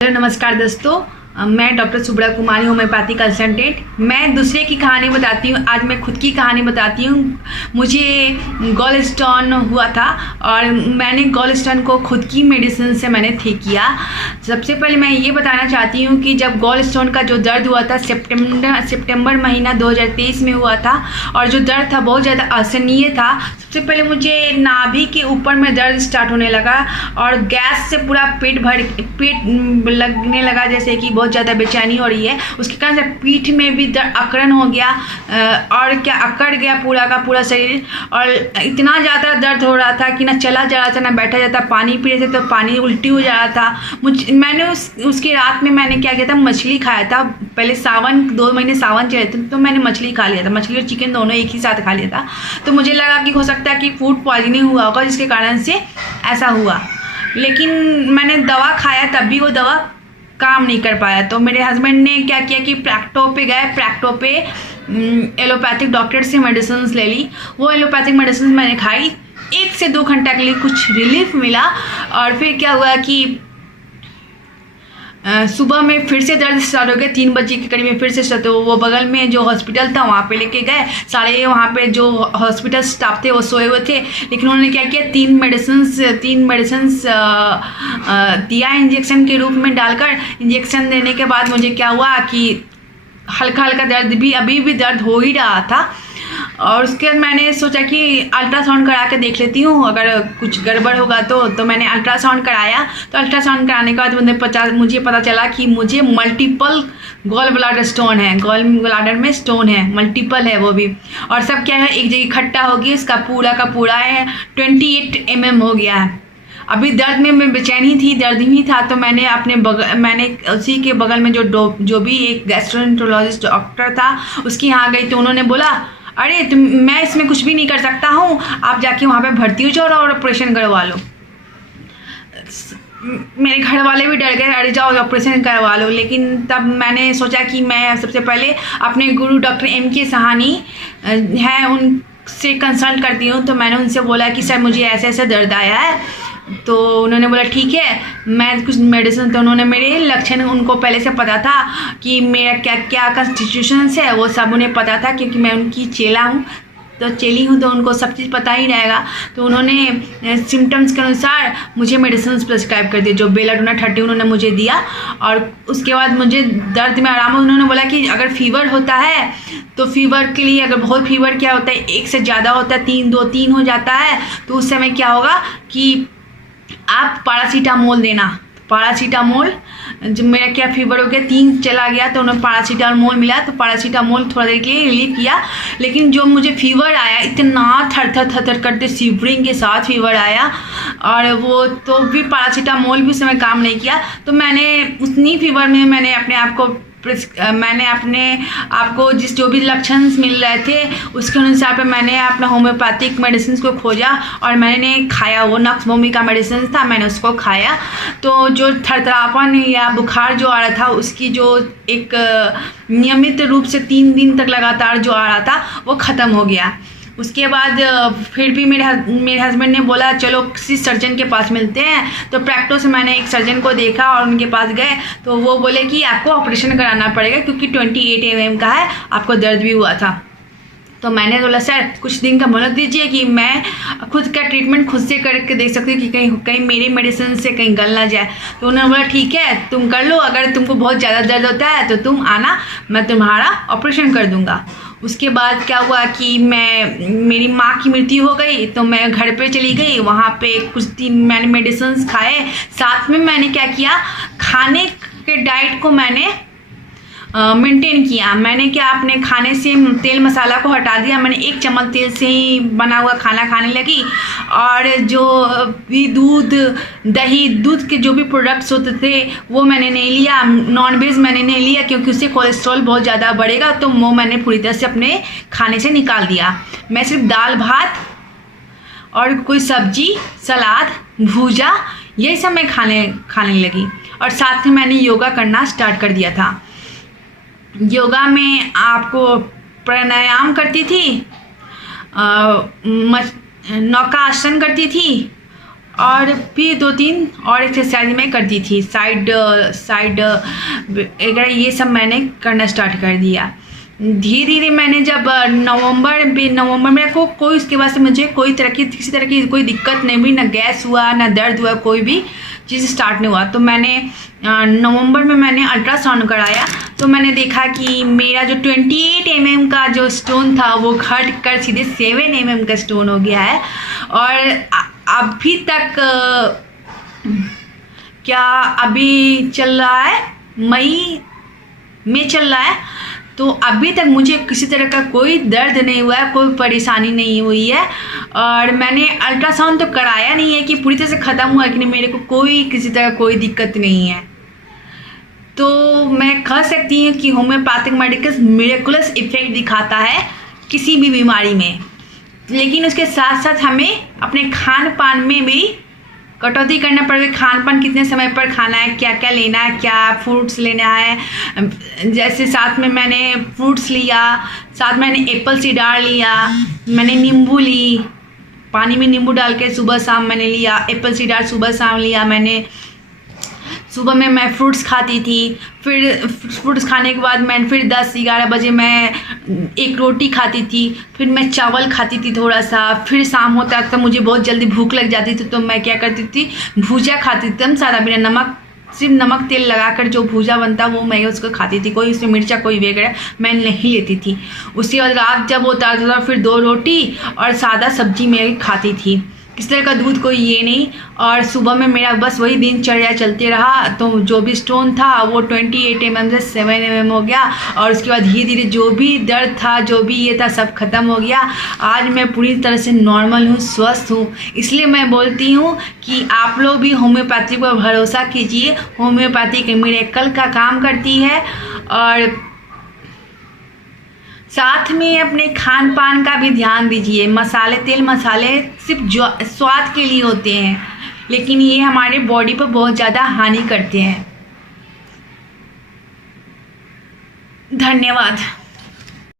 Hello नमस्कार दोस्तों, मैं डॉक्टर सुब्रा कुमारी, होम्योपैथी कंसल्टेंट। मैं दूसरे की कहानी बताती हूँ। आज मैं खुद की कहानी बताती हूँ। मुझे गॉल स्टोन हुआ था और मैंने गॉल स्टोन को खुद की मेडिसिन से मैंने ठीक किया। सबसे पहले मैं ये बताना चाहती हूँ कि जब गॉल स्टोन का जो दर्द हुआ था सितंबर महीना 2023 में हुआ था और जो दर्द था बहुत ज़्यादा असहनीय था। सबसे पहले मुझे नाभि के ऊपर में दर्द स्टार्ट होने लगा और गैस से पूरा पेट लगने लगा, जैसे कि बहुत ज़्यादा बेचैनी हो रही है। उसके कारण से पीठ में भी अकड़न हो गया और क्या अकड़ गया पूरा का पूरा शरीर, और इतना ज़्यादा दर्द हो रहा था कि ना चला जा रहा था ना बैठा जाता। पानी पी रहे थे तो पानी उल्टी हो जा रहा था। मैंने उसकी रात में मैंने क्या किया था, मछली खाया था। पहले सावन 2 महीने सावन चले थे तो मैंने मछली खा लिया था, मछली और चिकन दोनों एक ही साथ खा लिया था। तो मुझे लगा कि हो सकता है कि फूड पॉइजनिंग हुआ होगा जिसके कारण से ऐसा हुआ। लेकिन मैंने दवा खाया तब भी वो दवा काम नहीं कर पाया। तो मेरे हस्बैंड ने क्या किया कि प्रैक्टो पे गए। प्रैक्टो पे एलोपैथिक डॉक्टर से मेडिसिन ले ली। वो एलोपैथिक मेडिसिन मैंने खाई। 1 से 2 घंटा के लिए कुछ रिलीफ मिला और फिर क्या हुआ कि सुबह में फिर से दर्द स्टार्ट हो गया। 3 बजे के करीब में फिर से स्टार्ट हो। वो बगल में जो हॉस्पिटल था वहाँ पे लेके गए। सारे वहाँ पे जो हॉस्पिटल स्टाफ थे वो सोए हुए थे, लेकिन उन्होंने क्या किया, 3 मेडिसिन दिया इंजेक्शन के रूप में डालकर। इंजेक्शन देने के बाद मुझे क्या हुआ कि हल्का हल्का दर्द भी अभी भी दर्द हो ही रहा था। और उसके बाद मैंने सोचा कि अल्ट्रासाउंड करा के देख लेती हूँ, अगर कुछ गड़बड़ होगा तो मैंने अल्ट्रासाउंड कराया। तो अल्ट्रासाउंड कराने के बाद मुझे पता चला कि मुझे मल्टीपल गॉल ब्लैडर स्टोन है। गॉल ब्लैडर में स्टोन है, मल्टीपल है वो भी। और सब क्या है, एक जगह इकट्ठा होगी, उसका पूरा का पूरा है 28 mm हो गया है। अभी दर्द में मैं बेचैनी थी, दर्द ही था। तो मैंने उसी के बगल में जो भी एक गैस्ट्रोएंटरोलॉजिस्ट डॉक्टर था उसके यहाँ गई। तो उन्होंने बोला, अरे मैं इसमें कुछ भी नहीं कर सकता हूँ, आप जाके वहाँ पे भर्ती हो जाओ और ऑपरेशन करवा लो। मेरे घर वाले भी डर गए, अरे जाओ ऑपरेशन करवा लो। लेकिन तब मैंने सोचा कि मैं सबसे पहले अपने गुरु डॉक्टर M.K. साहनी हैं उनसे कंसल्ट करती हूँ। तो मैंने उनसे बोला कि सर मुझे ऐसे ऐसे दर्द आया है। तो उन्होंने बोला ठीक है, मैं कुछ मेडिसिन, तो उन्होंने मेरे लक्षण उनको पहले से पता था कि मेरा क्या क्या कॉन्स्टिट्यूशंस है, वो सब उन्हें पता था क्योंकि मैं उनकी चेली हूँ तो उनको सब चीज़ पता ही रहेगा। तो उन्होंने सिम्टम्स के अनुसार मुझे मेडिसिन प्रिस्क्राइब कर दिए। जो बेलाडोना 30 उन्होंने मुझे दिया और उसके बाद मुझे दर्द में आराम हो। उन्होंने बोला कि अगर फीवर होता है तो फीवर के लिए, अगर बहुत फीवर क्या होता है 1 से ज़्यादा होता है, 3 हो जाता है, तो उस समय क्या होगा कि आप पैरासीटामोल देना। पैरासीटामोल, जब मेरा क्या फीवर हो गया 3 चला गया तो उन्होंने पैरासीटामोल मिला, तो पैरासीटामोल थोड़ा देर के लिए रिलीफ किया। लेकिन जो मुझे फीवर आया, इतना थर करते शिवरिंग के साथ फीवर आया और वो तो भी पैरासीटामोल भी उस समय काम नहीं किया। तो मैंने उतनी फीवर में मैंने अपने आप को जो भी लक्षण मिल रहे थे उसके अनुसार पे मैंने अपना होम्योपैथिक मेडिसिन को खोजा और मैंने खाया। वो नक्सबोमी का मेडिसिन था, मैंने उसको खाया। तो जो थरथरापन या बुखार जो आ रहा था उसकी जो एक नियमित रूप से 3 दिन तक लगातार जो आ रहा था वो ख़त्म हो गया। उसके बाद फिर भी मेरे हस्बैंड ने बोला चलो किसी सर्जन के पास मिलते हैं। तो प्रैक्टो से मैंने एक सर्जन को देखा और उनके पास गए तो वो बोले कि आपको ऑपरेशन कराना पड़ेगा क्योंकि 28 mm का है, आपको दर्द भी हुआ था। तो मैंने बोला सर कुछ दिन का मोहलत दीजिए कि मैं खुद का ट्रीटमेंट खुद से करके देख सकती हूँ कि कहीं मेरी मेडिसिन से कहीं गल ना जाए। तो उन्होंने बोला ठीक है तुम कर लो, अगर तुमको बहुत ज़्यादा दर्द होता है तो तुम आना, मैं तुम्हारा ऑपरेशन कर दूँगा। उसके बाद क्या हुआ कि मेरी माँ की मृत्यु हो गई तो मैं घर पे चली गई। वहाँ पे कुछ दिन मैंने मेडिसिन खाए। साथ में मैंने क्या किया, खाने के डाइट को मैंने मेंटेन किया। मैंने क्या अपने खाने से तेल मसाला को हटा दिया। मैंने 1 चम्मच तेल से ही बना हुआ खाना खाने लगी और जो भी दूध के जो भी प्रोडक्ट्स होते थे वो मैंने नहीं लिया। नॉनवेज मैंने नहीं लिया क्योंकि उससे कोलेस्ट्रॉल बहुत ज़्यादा बढ़ेगा, तो वो मैंने पूरी तरह से अपने खाने से निकाल दिया। मैं सिर्फ दाल भात और कोई सब्जी, सलाद, भूजा यही सब मैं खाने लगी। और साथ में मैंने योगा करना स्टार्ट कर दिया था। योगा में आपको प्राणायाम करती थी, नौका आसन करती थी और फिर 2-3 और एक्सरसाइज मैं करती थी, साइड वगैरह ये सब मैंने करना स्टार्ट कर दिया। धीरे धीरे मैंने जब नवंबर में कोई उसके बाद से मुझे किसी तरह की कोई दिक्कत नहीं हुई, ना गैस हुआ ना दर्द हुआ, कोई भी चीज़ स्टार्ट नहीं हुआ। तो मैंने नवंबर में मैंने अल्ट्रासाउंड कराया तो मैंने देखा कि मेरा जो 28 mm का जो स्टोन था वो घट कर सीधे 7 mm का स्टोन हो गया है। और अभी तक क्या अभी चल रहा है, मई में चल रहा है, तो अभी तक मुझे किसी तरह का कोई दर्द नहीं हुआ है, कोई परेशानी नहीं हुई है। और मैंने अल्ट्रासाउंड तो कराया नहीं है कि पूरी तरह से ख़त्म हुआ कि नहीं, मेरे को कोई किसी तरह कोई दिक्कत नहीं है। तो मैं कह सकती हूँ कि होम्योपैथिक मेडिसिन मिरेकुलस इफेक्ट दिखाता है किसी भी बीमारी में, लेकिन उसके साथ साथ हमें अपने खान पान में भी कटौती करना पड़ेगा। खान पान कितने समय पर खाना है, क्या क्या लेना है, क्या फ्रूट्स लेना है। जैसे साथ में मैंने फ्रूट्स लिया, साथ में मैंने एप्पल सीडर लिया, मैंने नींबू ली, पानी में नींबू डाल के सुबह शाम मैंने लिया, एप्पल सीडर सुबह शाम लिया मैंने। सुबह में मैं फ्रूट्स खाती थी, फिर फ्रूट्स खाने के बाद मैं फिर 10-11 बजे मैं एक रोटी खाती थी, फिर मैं चावल खाती थी थोड़ा सा, फिर शाम होता तक मुझे बहुत जल्दी भूख लग जाती थी तो मैं क्या करती थी, भुजा खाती थी एकदम सादा, बिना नमक, सिर्फ नमक तेल लगाकर जो भुजा बनता वो मैं उसको खाती थी, कोई उसमें मिर्चा कोई वगैरह मैं नहीं लेती थी। उसके बाद रात जब होता था फिर 2 रोटी और सादा सब्जी मैं खाती थी, इस तरह का दूध कोई ये नहीं। और सुबह में मेरा बस वही दिनचर्या चलते रहा। तो जो भी स्टोन था वो 28 mm से 7 mm हो गया, और उसके बाद धीरे धीरे जो भी दर्द था, जो भी ये था, सब खत्म हो गया। आज मैं पूरी तरह से नॉर्मल हूँ, स्वस्थ हूँ। इसलिए मैं बोलती हूँ कि आप लोग भी होम्योपैथी पर भरोसा कीजिए, होम्योपैथी के मिरेकल का काम करती है। और साथ में अपने खान पान का भी ध्यान दीजिए। तेल मसाले सिर्फ स्वाद के लिए होते हैं, लेकिन ये हमारे बॉडी पर बहुत ज़्यादा हानि करते हैं। धन्यवाद।